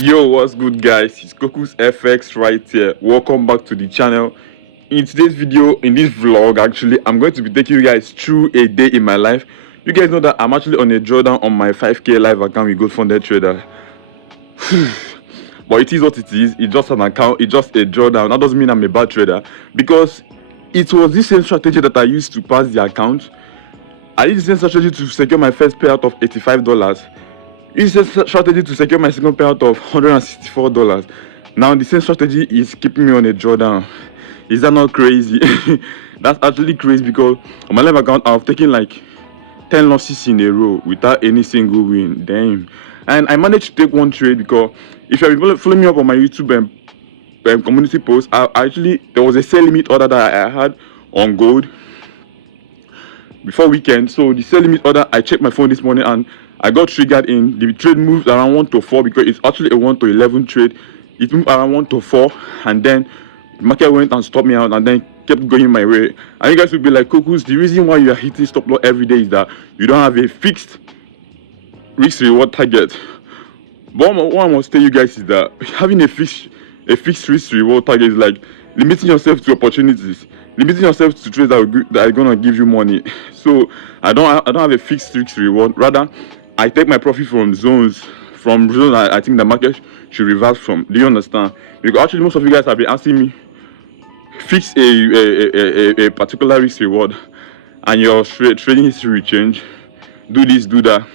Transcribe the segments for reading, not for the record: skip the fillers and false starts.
Yo, what's good, guys? It's Kokusfx right here. Welcome back to the channel. In today's video, in this vlog, actually, I'm going to be taking you guys through a day in my life. You guys know that I'm actually on a drawdown on my 5k live account with GoFunded Trader. But it is what it is. It's just an account. It's just a drawdown. That doesn't mean I'm a bad trader, because it was this same strategy that I used to pass the account. I used the same strategy to secure my first payout of $85. Use the same strategy to secure my second payout of $164. Now the same strategy is keeping me on a drawdown. Is that not crazy? That's actually crazy, because on my live account I've taken like 10 losses in a row without any single win. Damn. And I managed to take one trade, because if you've been following me up on my YouTube community post, there was a sell limit order that I had on gold before weekend. So the sell limit order, I checked my phone this morning and I got triggered in. The trade moved around 1 to 4, because it's actually a 1 to 11 trade. It moved around 1 to 4, and then the market went and stopped me out and then kept going my way. And you guys will be like, Kokus, the reason why you are hitting stop loss every day is that you don't have a fixed risk reward target. But what I must tell you guys is that having a fixed risk reward target is like limiting yourself to opportunities, limiting yourself to trades that are gonna give you money. So I don't have a fixed risk reward. Rather, I take my profit from zones I think the market should reverse from. Do you understand? Because actually most of you guys have been asking me, fix a particular risk reward and your trading history will change. Do this, do that.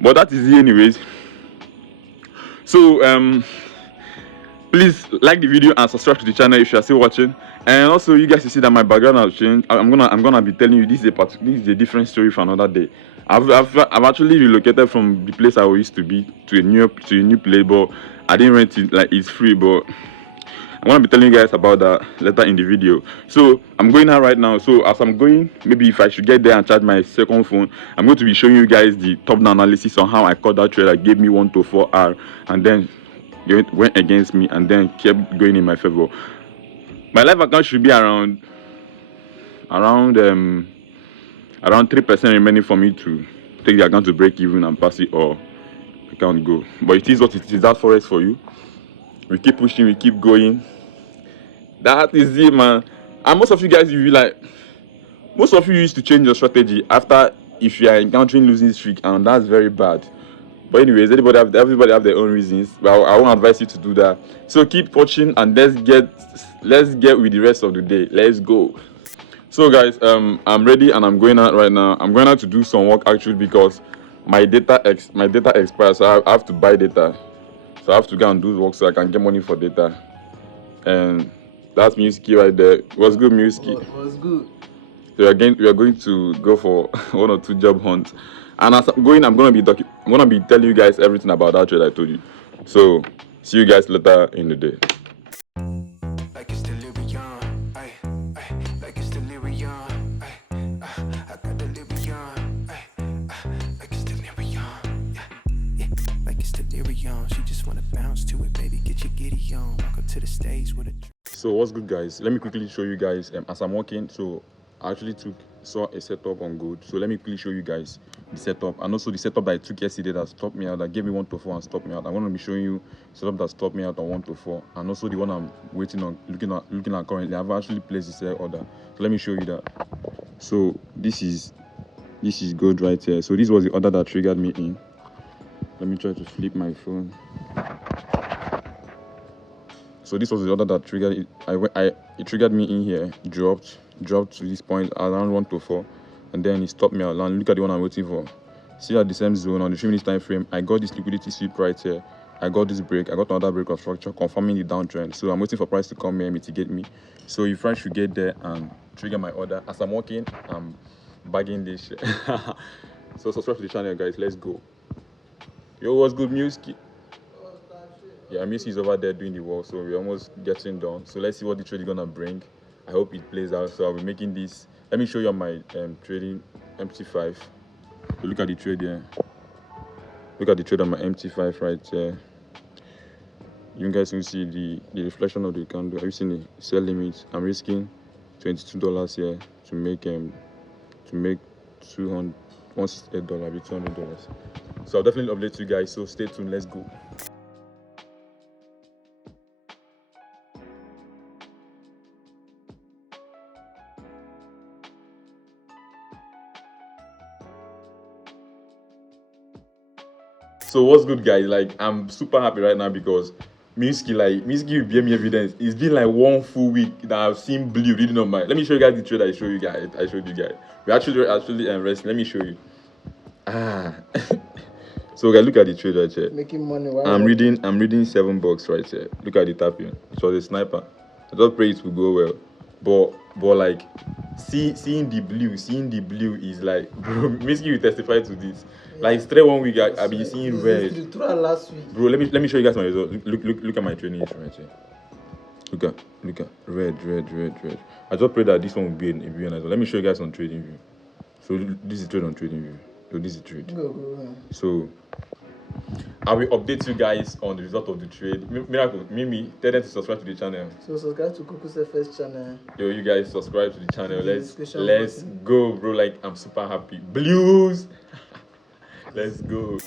But that is it anyways. So please like the video and subscribe to the channel if you are still watching. And also, you guys see that my background has changed. I'm gonna be telling you this is a different story for another day. I've actually relocated from the place I used to be to a new place, but I didn't rent it. Like, it's free, but I'm gonna be telling you guys about that later in the video. So I'm going out right now. So as I'm going, maybe if I should get there and charge my second phone, I'm going to be showing you guys the top-down analysis on how I caught that trade that gave me 1 to 4R, and then it went against me and then kept going in my favor. My live account should be around 3% remaining for me to take the account to break even and pass it, or I can't go. But it is what it is. That's Forex for you. We keep pushing, we keep going. That is it, man. And most of you guys, most of you used to change your strategy after if you are encountering losing streak, and that's very bad. But anyways, everybody have their own reasons, but I won't advise you to do that. So keep watching and let's get with the rest of the day. Let's go. So guys, I'm ready and I'm going out right now. I'm going out to do some work actually, because my data expires, so I have to buy data. So I have to go and do work so I can get money for data. And that's Musky right there. What's good, Musky? What's good? So we are going to go for 1 or 2 job hunts. And as I'm going, I'm gonna be telling you guys everything about that trade I told you. So see you guys later in the day. Like it's delirium, like it's delirium, I got delirium, like it's delirium, yeah, like it's delirium. She just wanna bounce to it, baby, get your giddy on. Walk up to the stage with a. So what's good, guys? Let me quickly show you guys as I'm walking. So I actually saw a setup on gold. So let me quickly show you guys the setup, and also the setup that I took yesterday that stopped me out, that gave me 1 to 4 and stopped me out. I'm going to be showing you the setup that stopped me out on 1 to 4, and also the one I'm waiting on, looking at currently. I've actually placed the sell order. So let me show you that. So this is gold right here. So this was the order that triggered me in. Let me try to flip my phone. So this was the order that triggered it. It triggered me in here, dropped to this point around 1 to 4, and then it stopped me out. And look at the one I'm waiting for. See, at the same zone on the 3-minute time frame, I got this liquidity sweep right here. I got this break. I got another break of structure confirming the downtrend. So I'm waiting for price to come here and mitigate me. So if price should get there and trigger my order, as I'm walking, I'm bagging this shit. So subscribe to the channel, guys. Let's go. Yo, what's good, Musky? Yeah, Missy is over there doing the work, so we're almost getting done. So let's see what the trade is gonna bring. I hope it plays out. So I'll be making this. Let me show you on my trading MT5. So look at the trade here. Look at the trade on my MT5 right here. You guys can see the reflection of the candle. Have you seen the sell limit? I'm risking $22 here to make $168, $200. So I'll definitely update you guys. So stay tuned. Let's go. So what's good, guys? Like, I'm super happy right now because Minsky will bear me evidence. It's been like 1 full week that I've seen blue reading on my. Let me show you guys the trade I showed you guys. We actually rest. Let me show you. So guys, look at the trade right here. Making money. I'm reading $7 right here. Look at the tapping. It was a sniper. I just pray it will go well. But like seeing the blue is like, bro, Minsky will testify to this. Yeah. Like straight 1 week I be seeing red. Last week. Bro, let me show you guys my result. Look at my trading history right here. Look at red. I just pray that this one will be a nice one. Let me show you guys on trading view. So this is trade on trading view. So this is trade. Go. So I will update you guys on the result of the trade. Miracle, Mimi, tell them to subscribe to the channel. So subscribe to Kokusfx channel. Yo, you guys subscribe to the channel. Let's go, bro. Like, I'm super happy. Blues. Let's go.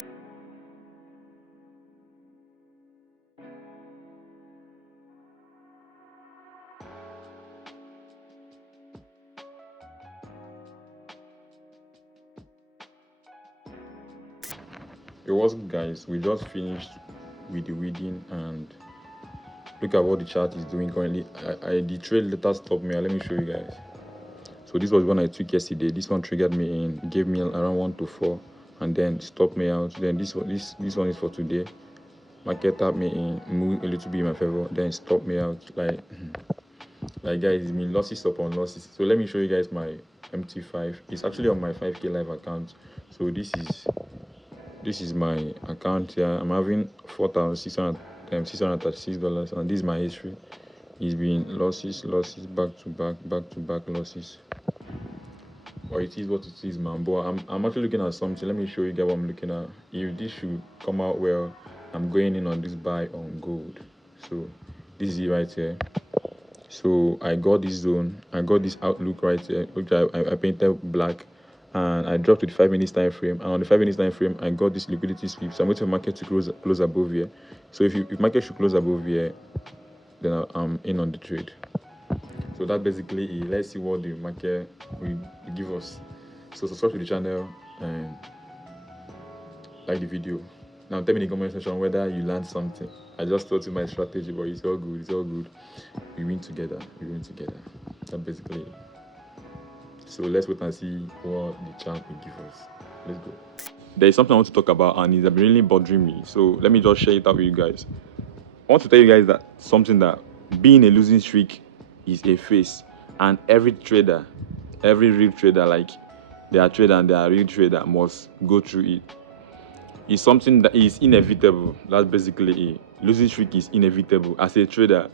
Yo, what's good, guys? We just finished with the reading and look at what the chart is doing currently. The trade later stopped me. Let me show you guys. So this was one I took yesterday. This one triggered me in, gave me around 1 to 4, and then stopped me out. Then this one is for today. Market tapped me in, moved a little bit in my favor, then stopped me out. Like guys, it's been losses upon losses. So let me show you guys my MT5. It's actually on my 5K live account. So this is my account here. I'm having $4,636, and this is my history. It's been losses, back to back losses. Or it is what it is, man. But I'm actually looking at something. Let me show you guys what I'm looking at. If this should come out well, I'm going in on this buy on gold. So this is it right here. So I got this zone. I got this outlook right here, which I painted black. And I dropped to the 5 minutes time frame, and on the 5 minutes time frame I got this liquidity sweep. So I'm waiting for market to close above here. So if market should close above here, then I'm in on the trade. So that basically is. Let's see what the market will give us. So subscribe to the channel and like the video. Now tell me in the comment section whether you learned something. I just taught you my strategy, but it's all good. We win together. That basically it. So let's wait and see what the chart will give us. Let's go. There is something I want to talk about, and it's been really bothering me. So let me just share it out with you guys. I want to tell you guys that being a losing streak is a phase, and every real trader, like they are trader and they are real trader, must go through it. It's something that is inevitable. That's basically it. Losing streak is inevitable. As a trader,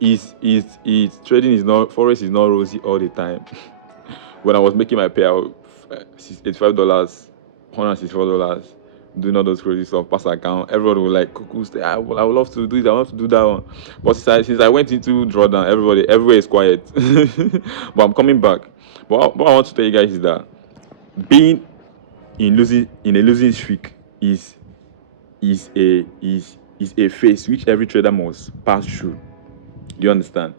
trading is not, Forex is not rosy all the time. When I was making my payout, $85, $164, doing all those crazy stuff, pass account, everyone was like, Kukus, I would love to do this, I want to do that one. But since I went into drawdown, everywhere is quiet. But I'm coming back. But what I want to tell you guys is that being in a losing streak is a phase which every trader must pass through. Do you understand?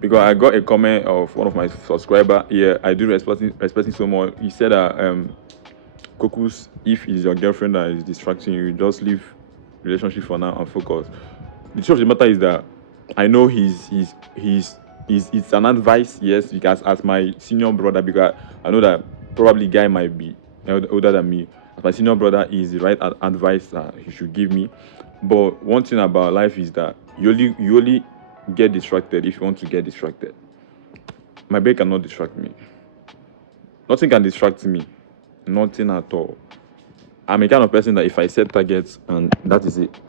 Because I got a comment of one of my subscribers here. I do respecting so much. He said that Kokus, if it's your girlfriend that is distracting you, just leave relationship for now and focus. The truth of the matter is that I know it's an advice, yes, because as my senior brother, because I know that probably guy might be older than me. As my senior brother is the right advice that he should give me. But one thing about life is that you only get distracted if you want to get distracted. My babe cannot distract me. Nothing can distract me. Nothing at all. I'm a kind of person that if I set targets, and that is it. Do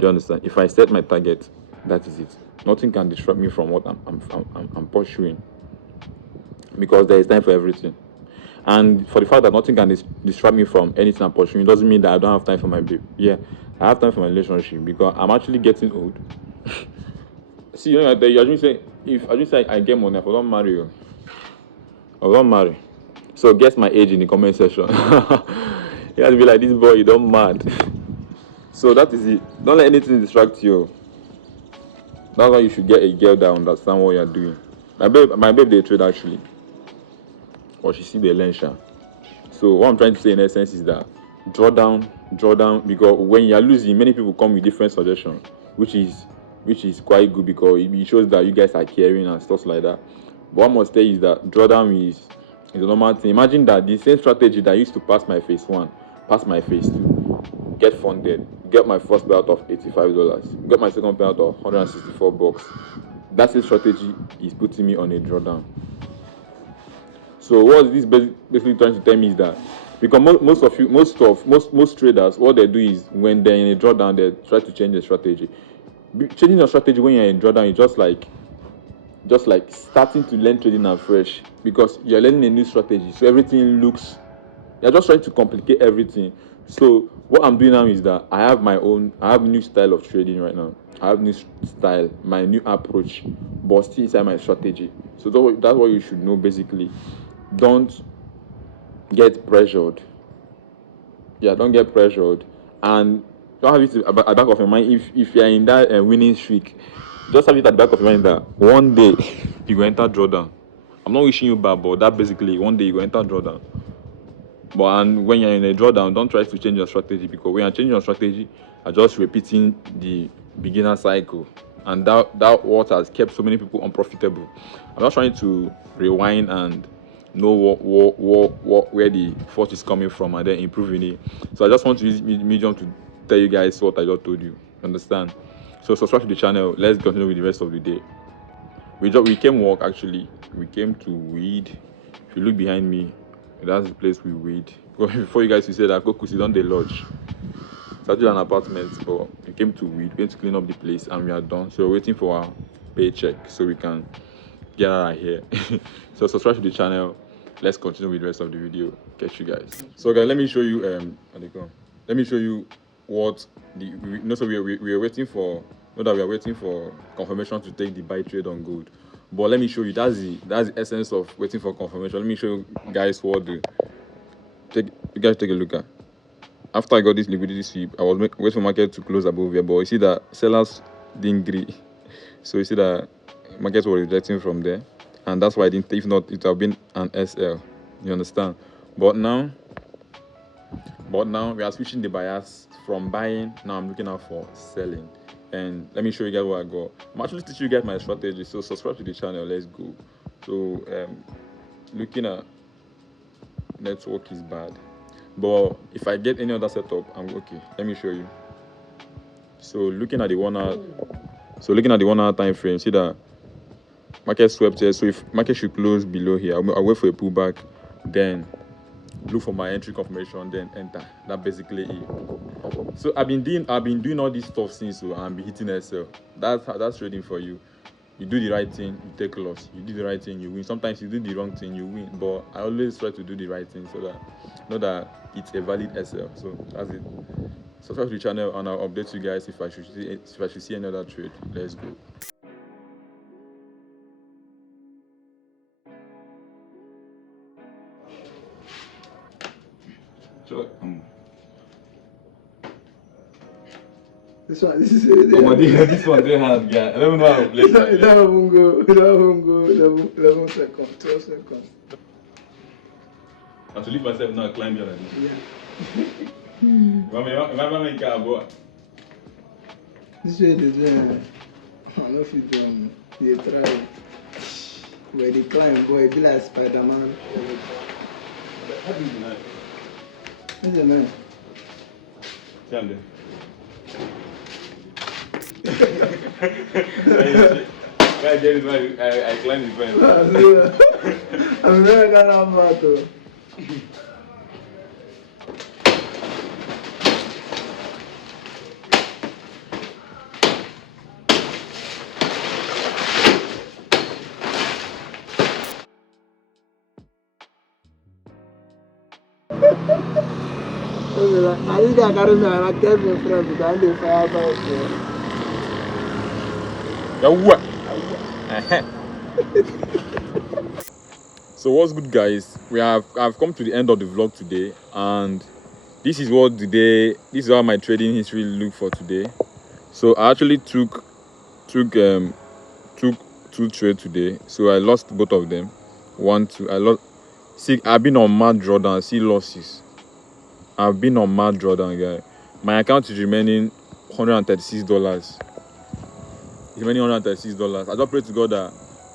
you understand? If I set my target, that is it. Nothing can distract me from what I'm pursuing. Because there is time for everything. And for the fact that nothing can distract me from anything I'm pursuing, doesn't mean that I don't have time for my babe. Yeah, I have time for my relationship because I'm actually getting old. See, you know, you say, if I just say I get money, I don't marry you. I don't marry. So guess my age in the comment section. You have to be like, this boy, you don't mad. So that is it. Don't let anything distract you. That's why you should get a girl that understands what you're doing. My babe, they trade actually. But she see the learn. So what I'm trying to say in essence is that draw down, because when you are losing, many people come with different suggestions, which is quite good, because it shows that you guys are caring and stuff like that. But what I must tell you is that drawdown is a normal thing. Imagine that the same strategy that used to pass my phase 1, pass my phase 2, get funded, get my first payout of $85, get my second payout of $164. That same strategy is putting me on a drawdown. So what this basically trying to tell me is that, because most traders, what they do is when they're in a drawdown, they try to change the strategy. Changing your strategy when you're in drawdown is just like starting to learn trading afresh, because you're learning a new strategy. So everything looks, you're just trying to complicate everything. So what I'm doing now is that I have new style of trading right now. I have new style, my new approach, but still inside my strategy. So that's what you should know basically. Don't get pressured. Yeah, don't get pressured, and don't have it at the back of your mind. If you're in that winning streak, just have it at the back of your mind that one day you go enter drawdown. I'm not wishing you bad, but that basically one day you go enter drawdown. But and when you're in a drawdown, don't try to change your strategy, because when you're changing your strategy, you're just repeating the beginner cycle, and that what has kept so many people unprofitable. I'm not trying to rewind and know where the fault is coming from and then improving it. So I just want to use medium to tell you guys what I just told you. Understand? So subscribe to the channel. Let's continue with the rest of the day. We came work actually. We came to weed. If you look behind me, that's the place we weed. Before you guys you say that Kokus is on the lodge. It's actually an apartment, but we came to weed. We came to clean up the place and we are done. So we're waiting for our paycheck so we can get out of here. So subscribe to the channel. Let's continue with the rest of the video. Catch you guys. So guys, let me show you let me show you what so we are waiting for, know that we are waiting for confirmation to take the buy trade on gold. But let me show you, that's the essence of waiting for confirmation. Let me show you guys what you guys take a look at. After I got this liquidity sweep, I was waiting for market to close above here, but you see that sellers didn't agree. So you see that markets were rejecting from there, and that's why I didn't. If not, it would have been an SL. You understand? But now we are switching the bias from buying. Now I'm looking out for selling. And let me show you guys what I got. I'm actually teaching you guys my strategy. So subscribe to the channel. Let's go. So looking at network is bad, but if I get any other setup, I'm okay. Let me show you. So looking at the 1 hour. So looking at the 1 hour time frame, see that market swept here. So if market should close below here, I'll wait for a pullback, then look for my entry confirmation, then enter. That basically it. So I've been doing all this stuff since, so I'm hitting SL. That's trading for you. You do the right thing, you take loss. You do the right thing, you win. Sometimes you do the wrong thing, you win. But I always try to do the right thing so that know that it's a valid SL. So that's it. Subscribe to the channel and I'll update you guys if I should see another trade. Let's go. Sure. This one they have, yeah. I don't know how to play it. That won't go. 11 seconds, 12 seconds. I have to leave myself now, climb here like this. Yeah. This way is there. I don't know if you try. Where they climb, boy, be like Spider-Man. How do you deny? What's the name? Stand there. I climbed the fence. I'm very glad I'm about to. I think I carry me and I kept my friend because they fire by So what's good, guys? I've come to the end of the vlog today, and this is how my trading history looked for today. So I actually took two trades today. So I lost both of them. I lost. See, I've been on mad drawdown. See losses. I've been on mad drawdown, guy. My account is remaining $136. It's remaining $136. I just pray to God that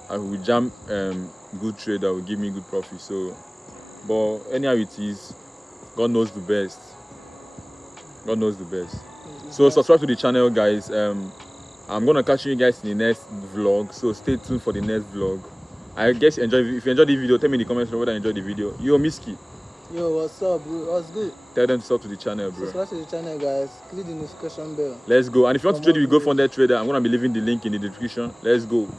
I will jam good trade that will give me good profit. So, but anyhow it is, God knows the best. God knows the best. So subscribe to the channel, guys. I'm gonna catch you guys in the next vlog. So stay tuned for the next vlog. I guess if you enjoyed the video, tell me in the comments whether you enjoyed the video. Yo, Miski. Yo, what's up, bro? What's good? Tell them to sub to the channel, bro. Subscribe to the channel, guys. Click the notification bell. Let's go. And if you want to trade with GoFundMe Trader, I'm gonna be leaving the link in the description. Let's go.